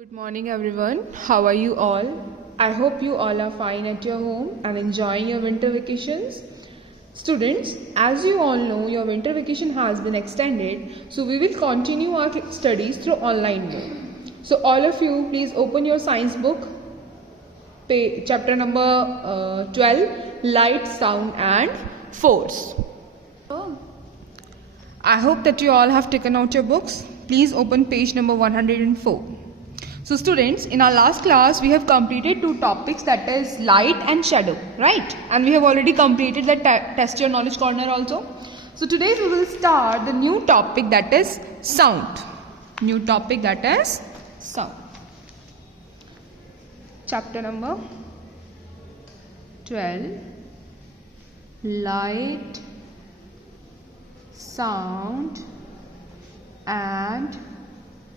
Good morning everyone. How are you all? I hope you all are fine at your home and enjoying your winter vacations. Students, as you all know, your winter vacation has been extended, so we will continue our studies through online mode. So all of you, please open your science book, chapter number 12, Light, Sound and Force. I hope that you all have taken out your books. Please open page number 104. So students, in our last class, we have completed two topics, that is light and shadow, right? And we have already completed the test your knowledge corner also. So today we will start the new topic, that is sound. New topic, that is sound. Chapter number 12, light, sound and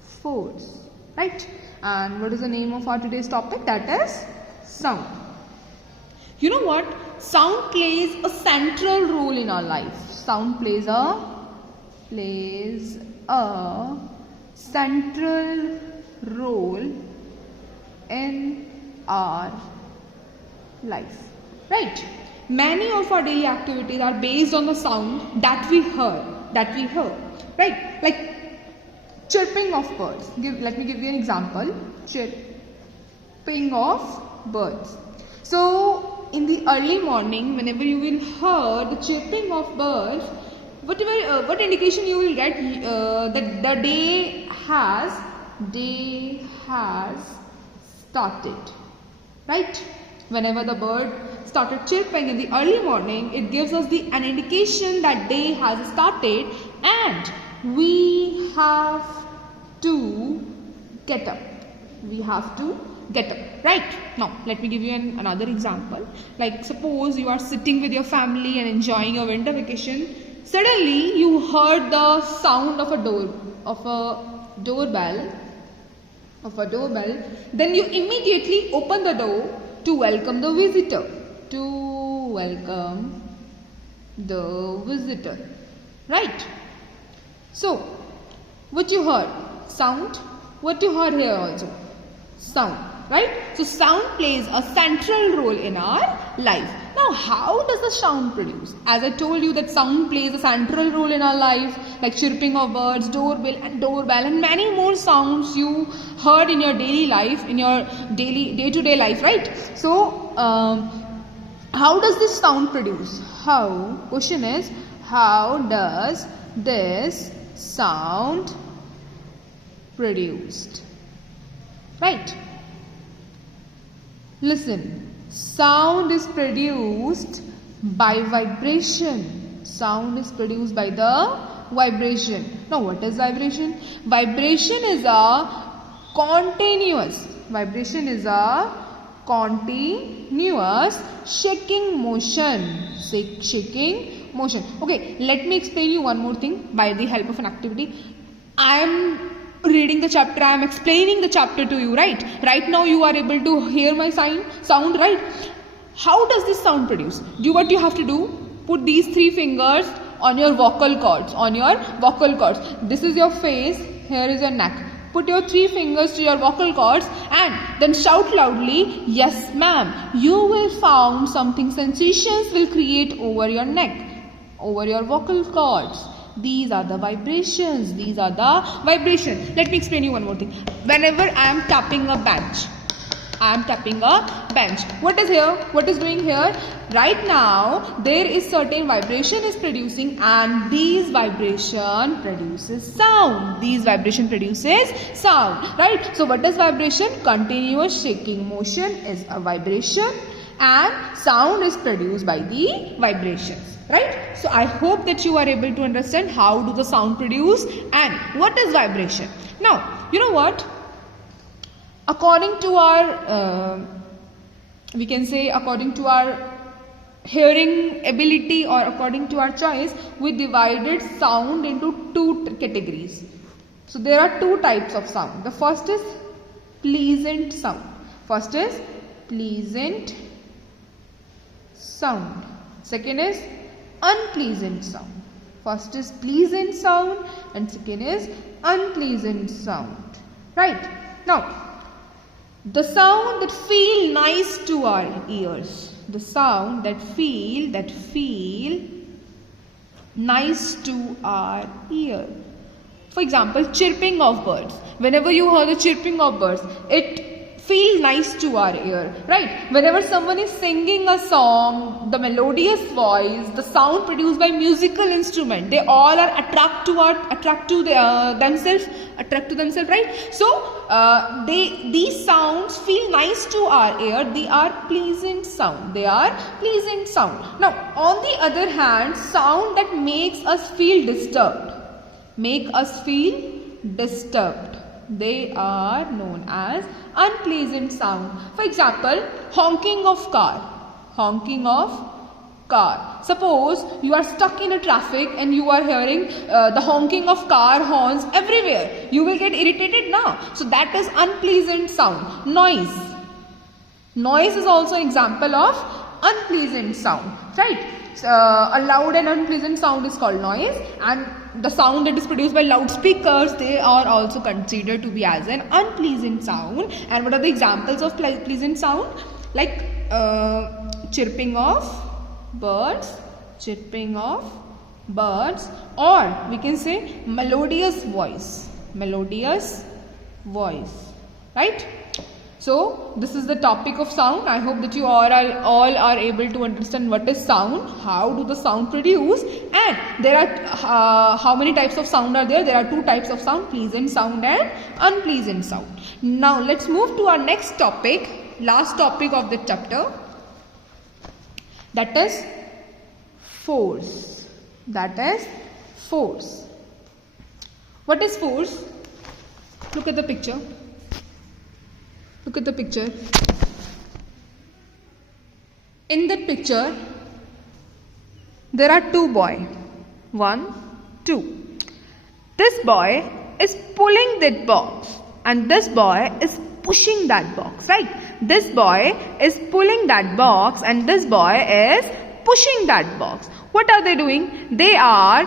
force, right? And what is the name of our today's topic? That is sound. You know what? Sound plays a central role in our life. Sound plays a central role in our life, right? Many of our daily activities are based on the sound that we hear, right? Like chirping of birds. Let me give you an example. Chirping of birds. So in the early morning, whenever you will hear the chirping of birds, what indication you will get that the day has started, right? Whenever the bird started chirping in the early morning, it gives us an indication that day has started and we have to get up. We have to get up, right? Now, let me give you another example. Like suppose you are sitting with your family and enjoying your winter vacation. Suddenly, you heard the sound of a doorbell. Then you immediately open the door to welcome the visitor. Right? So, what you heard? Sound. What you heard here also? Sound. Right? So, sound plays a central role in our life. Now, how does the sound produce? As I told you that sound plays a central role in our life, like chirping of birds, doorbell and many more sounds you heard in your daily life, in your day-to-day life, right? So, how does this sound produce? Question is, how does this sound produced? Right? Listen, sound is produced by vibration. Sound is produced by the vibration. Now, what is vibration? Vibration is a continuous shaking motion. Okay, let me explain you one more thing by the help of an activity. I am reading the chapter, I am explaining the chapter to you, right? Right now you are able to hear my sound, right? How does this sound produce? What you have to do? Put these three fingers on your vocal cords. This is your face, here is your neck. Put your three fingers to your vocal cords and then shout loudly, yes ma'am. You will find something sensations will create over your neck, over your vocal cords. These are the vibrations. Let me explain you one more thing. Whenever I am tapping a bench. What is here? What is doing here? Right now, there is certain vibration is producing and these vibration produces sound. Right? So, what is vibration? Continuous shaking motion is a vibration and sound is produced by the vibrations. Right? So, I hope that you are able to understand how do the sound produce and what is vibration. Now, you know what? According to our, we can say according to our hearing ability or according to our choice, we divided sound into two categories. So, there are two types of sound. The first is pleasant sound. Second is unpleasant sound. First is pleasant sound and second is unpleasant sound. Right? Now, The sound that feel nice to our ears. The sound that feel nice to our ear. For example, chirping of birds. Whenever you hear the chirping of birds, it feels nice to our ear, right? Whenever someone is singing a song, the melodious voice, the sound produced by musical instrument, they all are attract to themselves, right? So these sounds feel nice to our ear. They are pleasant sound. Now, on the other hand, sound that makes us feel disturbed. They are known as unpleasant sound. For example, honking of car. Suppose you are stuck in a traffic and you are hearing the honking of car horns everywhere. You will get irritated now. So that is unpleasant sound. Noise is also an example of unpleasant sound, right? A loud and unpleasant sound is called noise, and the sound that is produced by loudspeakers, they are also considered to be as an unpleasant sound. And what are the examples of pleasant sound? Like chirping of birds, or we can say melodious voice, right? So this is the topic of sound. I hope that you all are able to understand what is sound, how do the sound produce, and there are how many types of sound are there. There are two types of sound, pleasant sound and unpleasant sound. Now let's move to our next topic, last topic of the chapter, that is force. What is force? Look at the picture. In the picture, there are two boys. 1, 2. This boy is pulling that box and this boy is pushing that box, right? This boy is pulling that box and this boy is pushing that box. What are they doing? They are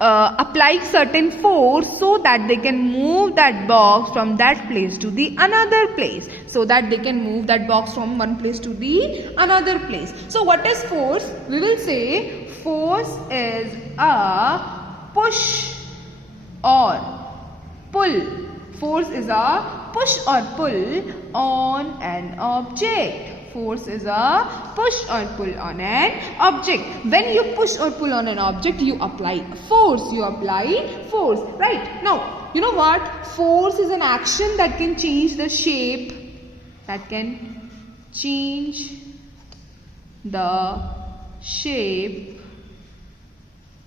applying certain force so that they can move that box from that place to the another place. So that they can move that box from one place to the another place. So what is force? We will say force is a push or pull. Force is a push or pull on an object. Force is a push or pull on an object. When you push or pull on an object, you apply force. Right? Now, you know what? Force is an action that can change the shape.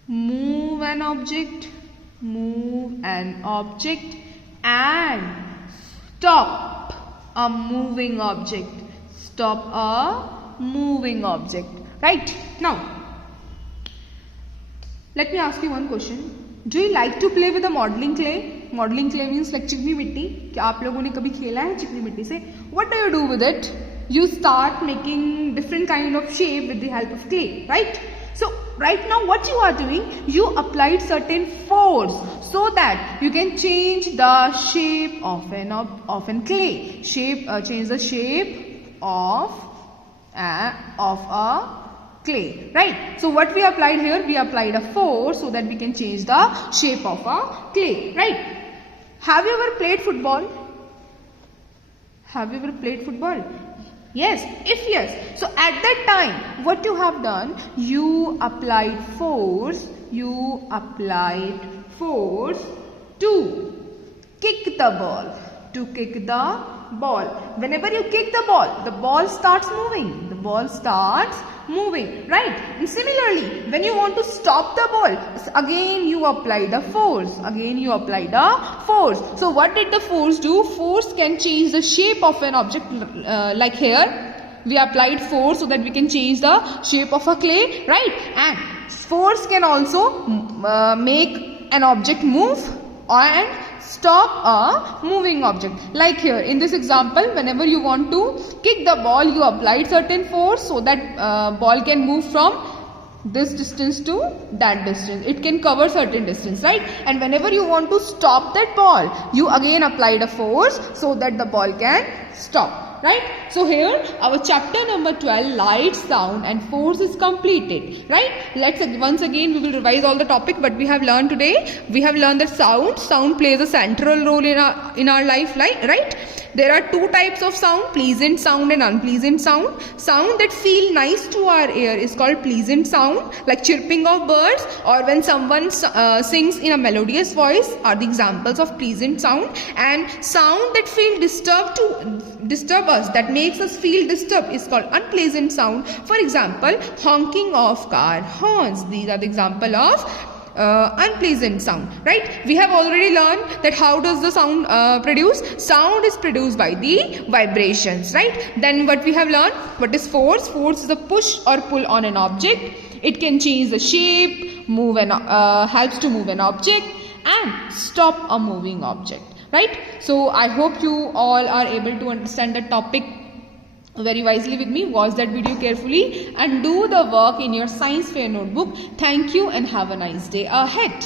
Move an object, and stop a moving object. Right? Now, let me ask you one question. Do you like to play with a modeling clay? Modeling clay means like चिकनी मिट्टी. क्या आप लोगों ने कभी खेला है चिकनी मिट्टी से? What do you do with it? You start making different kind of shape with the help of clay, right? So right now what you are doing, you applied certain force so that you can change the shape of an clay. Change the shape of a clay, right? So what we applied here, we applied a force so that we can change the shape of a clay, right? Have you ever played football? Yes. If yes, so at that time what you have done, you applied force to kick the ball. Whenever you kick the ball starts moving, right? And similarly, when you want to stop the ball, again you apply the force. So what did the force do? Force can change the shape of an object, like here we applied force so that we can change the shape of a clay, right? And force can also make an object move and stop a moving object. Like here in this example, whenever you want to kick the ball, you applied certain force so that ball can move from this distance to that distance. It can cover certain distance, right? And whenever you want to stop that ball, you again applied a force so that the ball can stop, right? So here our chapter number 12, light, sound and force, is completed, right? Let's once again we will revise all the topic what we have learned today. We have learned that sound plays a central role in our life, right? There are two types of sound, pleasant sound and unpleasant sound. Sound that feel nice to our ear is called pleasant sound, like chirping of birds or when someone sings in a melodious voice are the examples of pleasant sound. And sound that feel disturb us, that makes us feel disturbed, is called unpleasant sound. For example, honking of car horns. These are the example of unpleasant sound, right? We have already learned that how does the sound produce. Sound is produced by the vibrations, right? Then what we have learned, what is force? Force is a push or pull on an object. It can change the shape, helps to move an object and stop a moving object, right? So I hope you all are able to understand the topic very wisely with me. Watch that video carefully and do the work in your science fair notebook. Thank you and have a nice day ahead.